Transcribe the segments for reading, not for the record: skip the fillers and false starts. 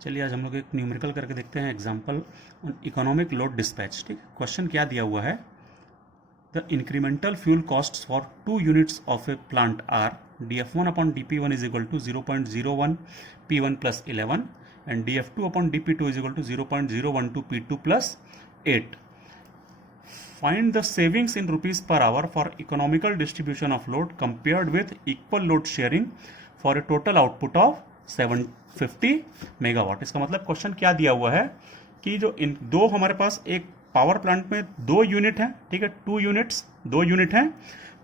चलिए आज हम लोग एक न्यूमेरिकल करके देखते हैं एग्जांपल इकोनॉमिक लोड डिस्पैच। ठीक, क्वेश्चन क्या दिया हुआ है, the incremental fuel costs for 2 units of a plant are df1 upon dp1 is equal to 0.01 p1 plus 11 and df2 upon dp2 is equal to 0.012 p2 plus 8. Find the savings in rupees per hour for economical distribution of load compared with equal load sharing for a total output of 750 megawatt. इसका मतलब question क्या दिया हुआ है कि जो इन दो हमारे पास एक पावर प्लांट में 2 यूनिट है, ठीक है, 2 यूनिट हैं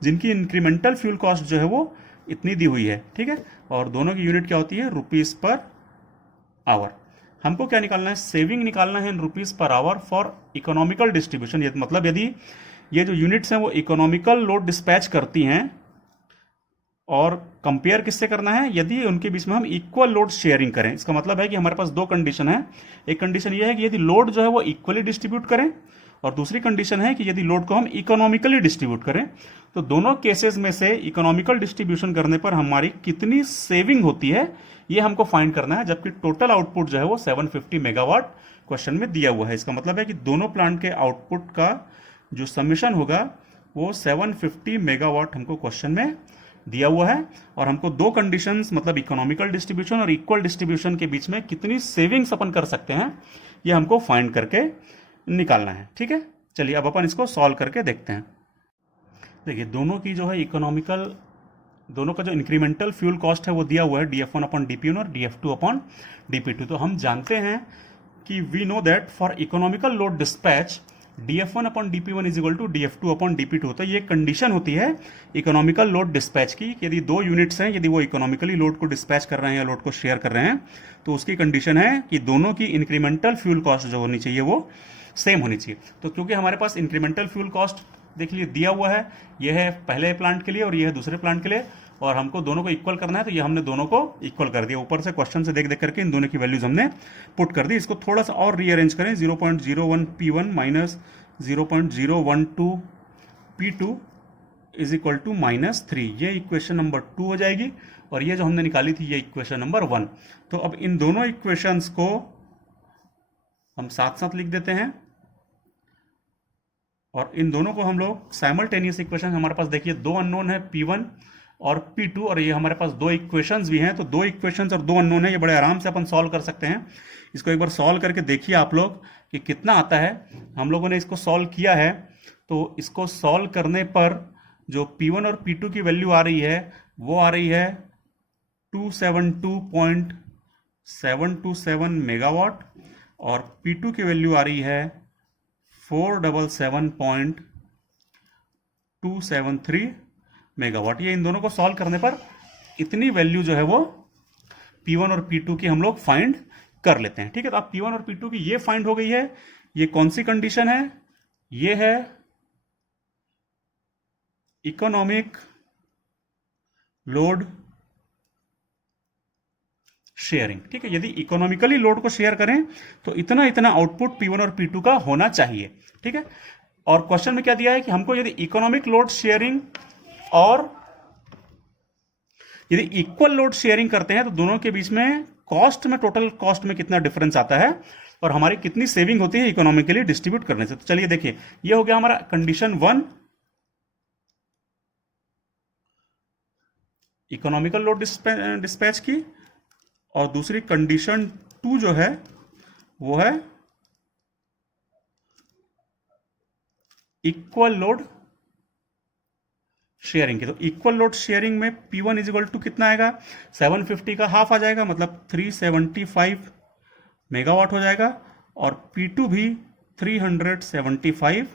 जिनकी इंक्रीमेंटल फ्यूल कॉस्ट जो है वो इतनी दी हुई है, ठीक है, और दोनों की यूनिट क्या होती है, रुपीस पर आवर। हमको क्या निकालना है, सेविंग निकालना है in rupees per hour for economical distribution. ये मतलब यदि ये जो यूनिट्स हैं वो इकोनॉमिकल लोड डिस्पैच करती हैं, और कंपेयर किससे करना है, यदि उनके बीच में हम इक्वल लोड शेयरिंग करें। इसका मतलब है कि हमारे पास दो कंडीशन है। एक कंडीशन ये है कि यदि लोड जो है वो इक्वली डिस्ट्रीब्यूट करें, और दूसरी कंडीशन है कि यदि लोड को हम इकोनॉमिकली डिस्ट्रीब्यूट करें। तो दोनों केसेस में से इकोनॉमिकल डिस्ट्रीब्यूशन करने पर हमारी कितनी सेविंग होती है ये हमको फाइंड करना है, जबकि टोटल आउटपुट जो है वो 750 मेगावाट क्वेश्चन में दिया हुआ है। इसका मतलब है कि दोनों प्लांट के आउटपुट का जो समेशन होगा वो 750 मेगावाट हमको क्वेश्चन में दिया हुआ है, और हमको दो कंडीशंस मतलब इकोनॉमिकल डिस्ट्रीब्यूशन और इक्वल डिस्ट्रीब्यूशन के बीच में कितनी सेविंग्स अपन कर सकते हैं ये हमको फाइंड करके निकालना है। ठीक है, चलिए अब अपन इसको सॉल्व करके देखते हैं। देखिए दोनों की जो है इकोनॉमिकल, दोनों का जो इंक्रीमेंटल फ्यूल कॉस्ट है वो दिया हुआ है df1 अपॉन dp1 और df2 अपॉन dp2। तो हम जानते हैं कि we know that for economical load dispatch df1 upon dp1 is equal to df2 upon dp2। तो ये कंडीशन होती है इकोनॉमिकल लोड डिस्पैच की, यदि दो यूनिट्स हैं, यदि वो इकोनॉमिकली लोड को डिस्पैच कर रहे हैं या लोड को शेयर कर रहे हैं, तो उसकी कंडीशन है कि दोनों की इंक्रीमेंटल फ्यूल कॉस्ट जो होनी चाहिए वो सेम होनी चाहिए। तो क्योंकि हमारे पास इंक्रीमेंटल फ्यूल कॉस्ट देख लीजिए दिया हुआ है, ये है पहले प्लांट के लिए और ये है दूसरे प्लांट के लिए, और हमको दोनों को इक्वल करना है, तो ये हमने दोनों को इक्वल कर दिया। ऊपर से क्वेश्चन से देख देख करके इन दोनों की वैल्यूज हमने पुट कर दी। इसको थोड़ा सा और रीअरेंज करें, 0.01 P1 minus 0.012 P2 is equal to -3। ये इक्वेशन नंबर 2 हो जाएगी, और ये जो हमने निकाली थी ये इक्वेशन नंबर 1। तो अब इन दोनों इक्वेशंस को हम साथ साथ लिख देते हैं, और इन दोनों को हम लोग साइमल्टेनियस इक्वेशन, हमारे पास देखिए दो अननोन है P1 और P2, और ये हमारे पास दो इक्वेशंस भी हैं, तो दो इक्वेशंस और दो अननोन है, ये बड़े आराम से अपन सॉल्व कर सकते हैं। इसको एक बार सॉल्व करके देखिए आप लोग कि कितना आता है। हम लोगों ने इसको सॉल्व किया है, तो इसको सॉल्व करने पर जो P1 और P2 की वैल्यू आ रही है वो आ रही है 272.727 मेगावाट, और P2 की वैल्यू आ रही है 477.273 मेगावाट। ये इन दोनों को सॉल्व करने पर इतनी वैल्यू जो है वो P1 और P2 की हम लोग फाइंड कर लेते हैं। ठीक है, तो अब P1 और P2 की ये फाइंड हो गई है। ये कौन सी कंडीशन है, ये है इकोनॉमिक लोड शेयरिंग। ठीक है, यदि इकोनॉमिकली लोड को शेयर करें तो इतना इतना आउटपुट P1 और P2 का होना चाहिए। ठीक है, और क्वेश्चन में क्या दिया है कि हमको यदि इकोनॉमिक लोड शेयरिंग और यदि इक्वल लोड शेयरिंग करते हैं तो दोनों के बीच में कॉस्ट में, टोटल कॉस्ट में कितना डिफरेंस आता है और हमारी कितनी सेविंग होती है इकोनॉमिकली डिस्ट्रीब्यूट करने से। तो चलिए देखिए, ये हो गया हमारा कंडीशन 1 इकोनॉमिकल लोड डिस्पैच की, और दूसरी कंडीशन 2 जो है वो है इक्वल लोड शेयरिंग की। तो इक्वल लोड शेयरिंग में P1 इज इक्वल टू कितना आएगा, 750 का हाफ आ जाएगा, मतलब 375 मेगावाट हो जाएगा, और P2 भी 375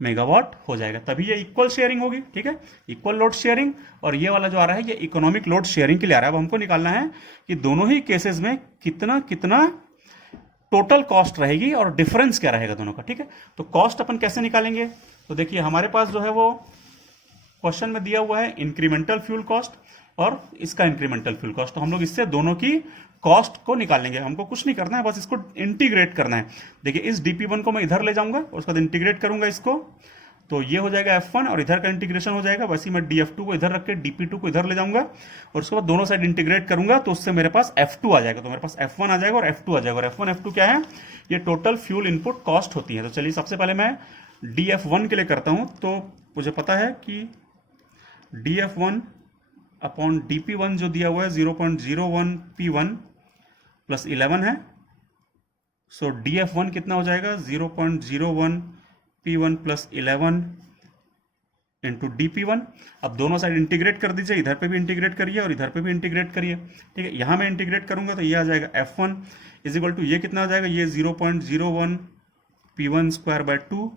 मेगावाट हो जाएगा, तभी ये इक्वल शेयरिंग होगी। ठीक है, इक्वल लोड शेयरिंग, और ये वाला जो आ रहा है ये इकोनॉमिक लोड शेयरिंग के लिए आ रहा है। अब हमको निकालना है कि दोनों ही केसेस में कितना कितना टोटल कॉस्ट रहेगी और डिफरेंस क्या रहेगा दोनों का। ठीक है, तो कॉस्ट अपन कैसे निकालेंगे, तो देखिए हमारे पास जो है वो क्वेश्चन में दिया हुआ है इंक्रीमेंटल फ्यूल कॉस्ट और इसका इंक्रीमेंटल फ्यूल कॉस्ट, तो हम लोग इससे दोनों की कॉस्ट को निकाल लेंगे। हमको कुछ नहीं करना है, बस इसको इंटीग्रेट करना है। देखिए इस dp1 को मैं इधर ले जाऊंगा और उसके बाद इंटीग्रेट करूंगा इसको, तो ये हो जाएगा F1 और इधर का इंटीग्रेशन हो जाएगा। वैसे ही मैं dF2 को इधर रख के dP2 को इधर ले जाऊंगा और उसके बाद दोनों साइड इंटीग्रेट करूंगा तो उससे मेरे पास F2 आ जाएगा। तो मेरे पास F1 आ जाएगा और F2 आ जाएगा। और F1 F2 क्या है? ये टोटल फ्यूल इनपुट कॉस्ट होती है। तो चलिए सबसे पहले मैं dF1 के लिए करता हूं। तो मुझे पता है कि dF1 अपॉन dP1 जो दिया हुआ है 0.01 P1 प्लस 11 है। सो dF1 कितना हो जाएगा? 0.01 P1 प्लस 11 इंटू dP1। अब दोनों साइड इंटीग्रेट कर दीजिए, इधर पे भी इंटीग्रेट करिए और इधर पे भी इंटीग्रेट करिए। ठीक है, यहां मैं इंटीग्रेट करूंगा तो ये आ जाएगा F1 इज इक्वल टू ये कितना आ जाएगा? ये 0.01 P1 square by 2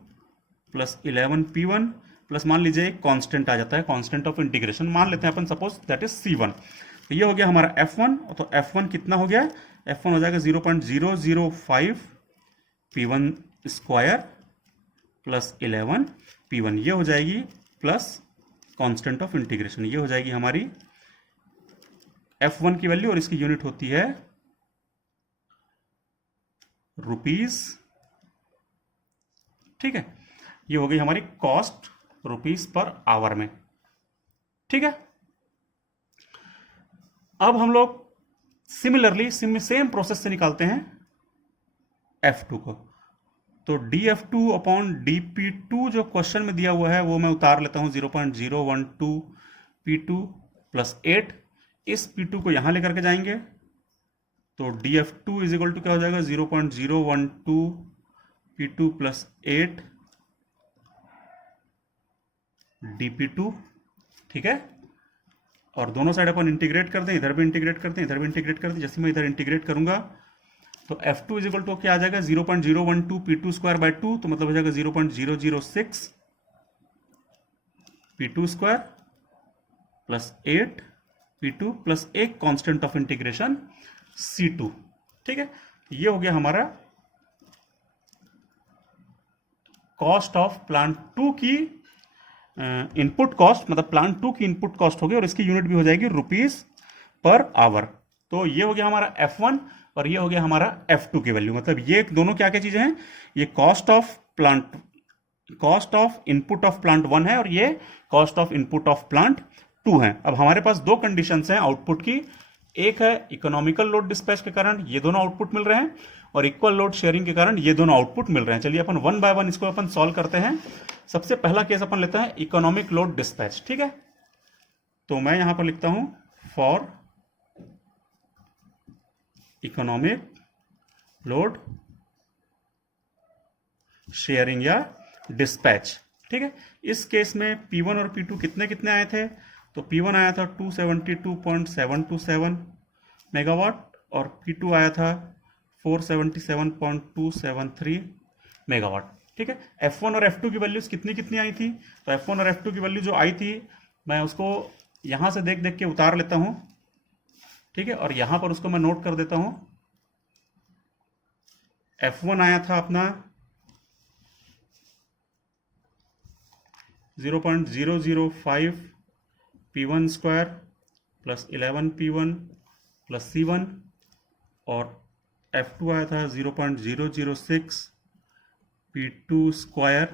plus 11 P1 plus मान लीजिए एक कांस्टेंट आ जाता है, कांस्टेंट ऑफ इंटीग्रेशन मान लेते हैं अपन, सपोज दैट इज C1। तो ये हो गया हमारा F1। तो F1 कितना हो गया? F1 हो जाएगा 0.005 P1 स्क्वायर प्लस 11 P1। ये हो जाएगी प्लस कांस्टेंट ऑफ इंटीग्रेशन, ये हो जाएगी हमारी F1 की वैल्यू और इसकी यूनिट होती है रुपीस। ठीक है, ये हो गई हमारी कॉस्ट रुपीस पर आवर में। ठीक है, अब हम लोग सिमिलरली सेम प्रोसेस से निकालते हैं F2 को। तो dF2 अपॉन dP2 जो क्वेश्चन में दिया हुआ है वो मैं उतार लेता हूं 0.012 P2 प्लस 8। इस P2 को यहां लेकर के जाएंगे तो dF2 इज इक्वल टू क्या हो जाएगा? 0.012 P2 प्लस 8 dP2। ठीक है, और दोनों साइड अपन इंटीग्रेट कर दें, इधर भी इंटीग्रेट करते हैं, इधर भी इंटीग्रेट कर दें। जैसे मैं इधर इंटीग्रेट करूंगा तो F2 इज इक्वल टू क्या आ जाएगा? 0.012 P2 स्क्वायर बाय 2, तो मतलब हो जाएगा 0.006 P2 square plus 8 P2 plus एक कांस्टेंट ऑफ इंटीग्रेशन C2। ठीक है, ये हो गया हमारा कॉस्ट ऑफ प्लांट 2 की इनपुट कॉस्ट, मतलब प्लांट 2 की इनपुट कॉस्ट होगी और इसकी यूनिट भी हो जाएगी रुपीस पर आवर। तो ये हो गया हमारा F1 और ये हो गया हमारा F2 की वैल्यू। मतलब ये दोनों क्या क्या चीजें हैं? ये cost of input of plant 1 है और ये cost of input of plant 2 है। अब हमारे पास दो कंडीशंस हैं आउटपुट की। एक है इकोनॉमिकल लोड डिस्पैच के कारण ये दोनों आउटपुट मिल रहे हैं और इक्वल लोड शेयरिंग के कारण ये दोनों आउटपुट मिल रहे हैं। चलिए अपन वन बाय वन इसको अपन सॉल्व करते हैं। सबसे पहला केस अपन लेते हैं इकोनॉमिक लोड डिस्पैच। ठीक है, तो मैं यहां पर लिखता हूं फॉर इकोनॉमिक लोड शेयरिंग या डिस्पैच। ठीक है, इस केस में P1 और P2 कितने कितने आए थे? तो P1 आया था 272.727 मेगावाट और P2 आया था 477.273 मेगावाट। ठीक है, F1 और F2 की वैल्यूज कितनी कितनी आई थी? तो F1 और F2 की वैल्यू जो आई थी मैं उसको यहां से देख देख के उतार लेता हूं। ठीक है, और यहां पर उसको मैं नोट कर देता हूं। F1 आया था अपना 0.005 P1 square plus 11 P1 plus C1 और F2 आया था 0.006 P2 square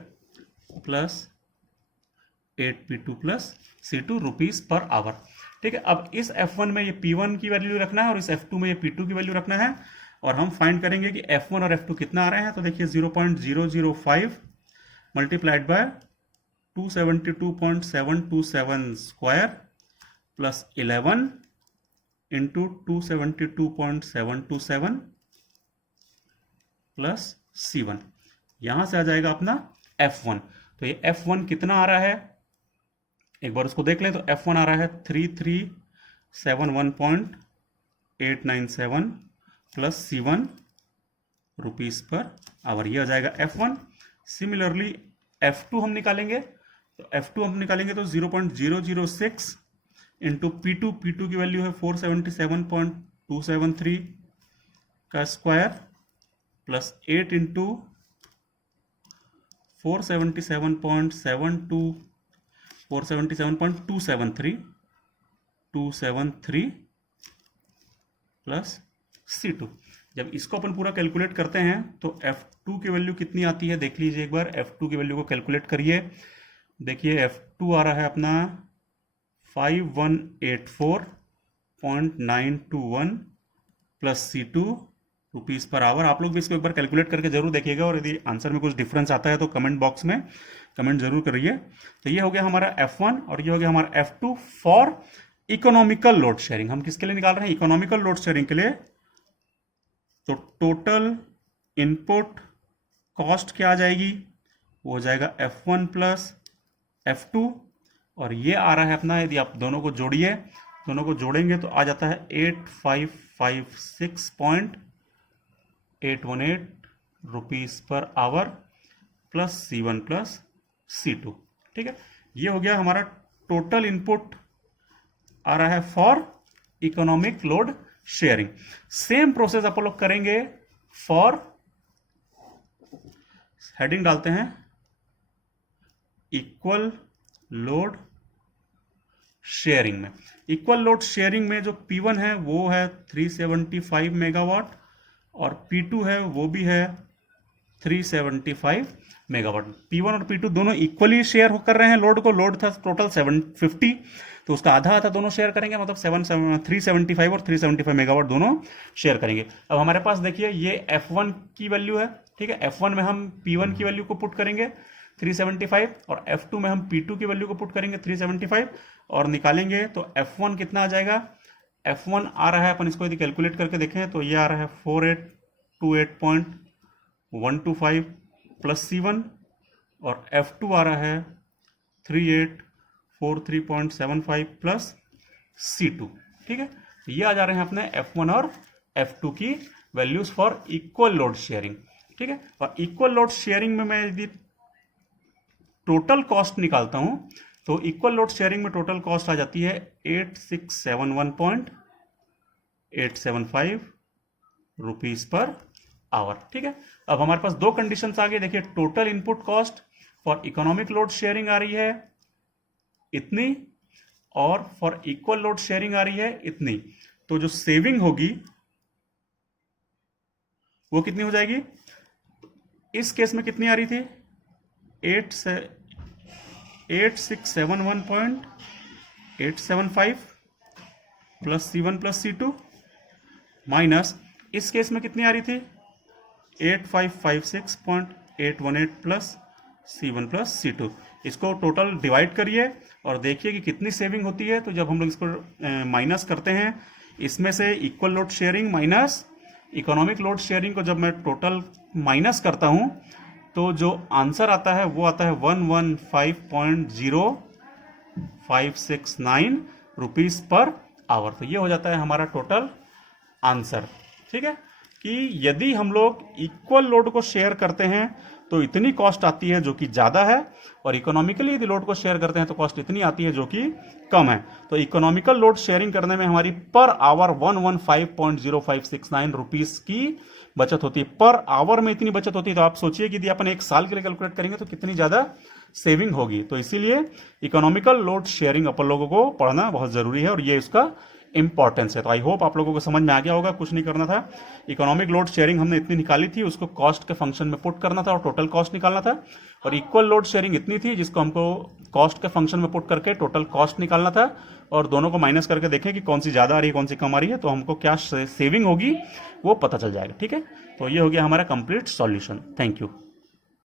plus 8 P2 plus C2 rupees per our. ठीक है, अब इस F1 में ये P1 की वैल्यू रखना है और इस F2 में ये P2 की वैल्यू रखना है और हम फाइंड करेंगे कि F1 और F2 कितना आ रहे हैं। तो देखिए 0.005 multiplied by 272.727 square plus 11 into 272.727 plus C1, यहां से आ जाएगा अपना F1। तो ये F1 कितना आ रहा है एक बार उसको देख लें। तो F1 आ रहा है 3371.897 plus C1 rupees per our, ये आ जाएगा F1। सिमिलरली F2 हम निकालेंगे तो F2 हम निकालेंगे तो 0.006 इंटू P2 की वैल्यू है 477.273 का square plus 8 into 477.273 plus C2। जब इसको अपन पूरा कैलकुलेट करते हैं तो F2 की वैल्यू कितनी आती है देख लीजिए एक बार, F2 की वैल्यू को कैलकुलेट करिए। देखिए F2 आ रहा है अपना 5184.921 plus C2 rupees per hour. आप लोग भी इसको एक बार कैलकुलेट करके जरूर देखिएगा, और यदि आंसर में कुछ डिफरेंस आता है तो कमेंट बॉक्स में कमेंट जरूर करिए। तो ये हो गया हमारा F1 और ये हो गया हमारा F2 for economical load sharing. हम किसके लिए निकाल रहे हैं? इकोनॉमिकल लोड शेयरिंग के लिए। तो टोटल इनपुट कॉस्ट क्या आ जाएगी? वो हो जाएगा F1 प्लस F2, और ये आ रहा है अपना, यदि आप दोनों को जोड़िए, दोनों को जोड़ेंगे तो आ जाता है 8556.818 rupees per hour plus C1 plus C2। ठीक है, ये हो गया हमारा टोटल इनपुट आ रहा है for economic load sharing. Same process आप लोग करेंगे फॉर, हेडिंग डालते हैं इक्वल लोड शेयरिंग में। इक्वल लोड शेयरिंग में जो P1 है वो है 375 मेगावाट और P2 है वो भी है 375 मेगावाट। P1 और P2 दोनों इक्वली शेयर कर रहे हैं लोड को। लोड था टोटल 750, तो उसका आधा आधा दोनों शेयर करेंगे, मतलब 375 और 375 मेगावाट दोनों शेयर करेंगे। अब हमारे पास देखिए ये F1 की वैल्यू है, ठीक है। F1 में हम P1 की वैल्यू को पुट करेंगे 375 और F2 में हम P2 की वैल्यू को पुट करेंगे 375 और निकालेंगे तो F1 कितना आ जाएगा? F1 आ रहा है, अपन इसको यदि कैलकुलेट करके देखें तो ये आ रहा है 4828.125 प्लस C1 और F2 आ रहा है 3843.75 प्लस C2। ठीक है, ये आ जा रहे हैं अपने F1 और F2 की values for equal load sharing. ठीक है, और इक्वल लोड शेयरिंग में मैं यदि टोटल कॉस्ट निकालता हूं तो इक्वल लोड शेयरिंग में टोटल कॉस्ट आ जाती है 8671.875 रुपीज पर आवर। ठीक है, अब हमारे पास दो कंडीशंस आ गई। देखिए total input cost for economic load sharing आ रही है इतनी और फॉर इक्वल लोड शेयरिंग आ रही है इतनी। तो जो सेविंग होगी वो कितनी हो जाएगी? इस केस में कितनी आ रही थी? 8671.875 plus C1 plus C2 minus इस केस में कितनी आ रही थी? 8556.818 प्लस C1 प्लस C2। इसको टोटल डिवाइड करिए और देखिए कि कितनी सेविंग होती है। तो जब हम लोग इसको माइनस करते हैं, इसमें से equal load sharing minus economic load sharing को जब मैं टोटल माइनस करता हूं तो जो आंसर आता है वो आता है 115.0569 रुपीज पर आवर। तो ये हो जाता है हमारा टोटल आंसर। ठीक है, कि यदि हम लोग इक्वल लोड को शेयर करते हैं तो इतनी कॉस्ट आती है जो कि ज़्यादा है, और इकोनॉमिकली यदि लोड को शेयर करते हैं तो कॉस्ट इतनी आती है जो कि कम है। तो इकोनॉमिकल लोड शेयरिंग करने में हमारी पर आवर 115.0569 रुपीस की बचत होती है। पर आवर में इतनी बचत होती है, तो आप सोचिए कि यदि अपन एक साल के लिए कैलकुलेट करेंगे तो कितनी ज़्यादा सेविंग होगी। तो इसीलिए इकोनॉमिकल लोड शेयरिंग अपन लोगों को पढ़ना बहुत ज़रूरी है और ये इसका इंपॉर्टेंस है। तो आई होप आप लोगों को समझ में आ गया होगा। कुछ नहीं करना था, इकोनॉमिक लोड शेयरिंग हमने इतनी निकाली थी, उसको कॉस्ट के फंक्शन में पुट करना था और टोटल कॉस्ट निकालना था। और इक्वल लोड शेयरिंग इतनी थी जिसको हमको कॉस्ट के फंक्शन में पुट करके टोटल कॉस्ट निकालना था, और दोनों को माइनस करके देखें कि कौन सी ज़्यादा आ रही है कौन सी कम आ रही है, तो हमको क्या सेविंग होगी वो पता चल जाएगा। ठीक है, तो ये हो गया हमारा कंप्लीट सॉल्यूशन। Thank you.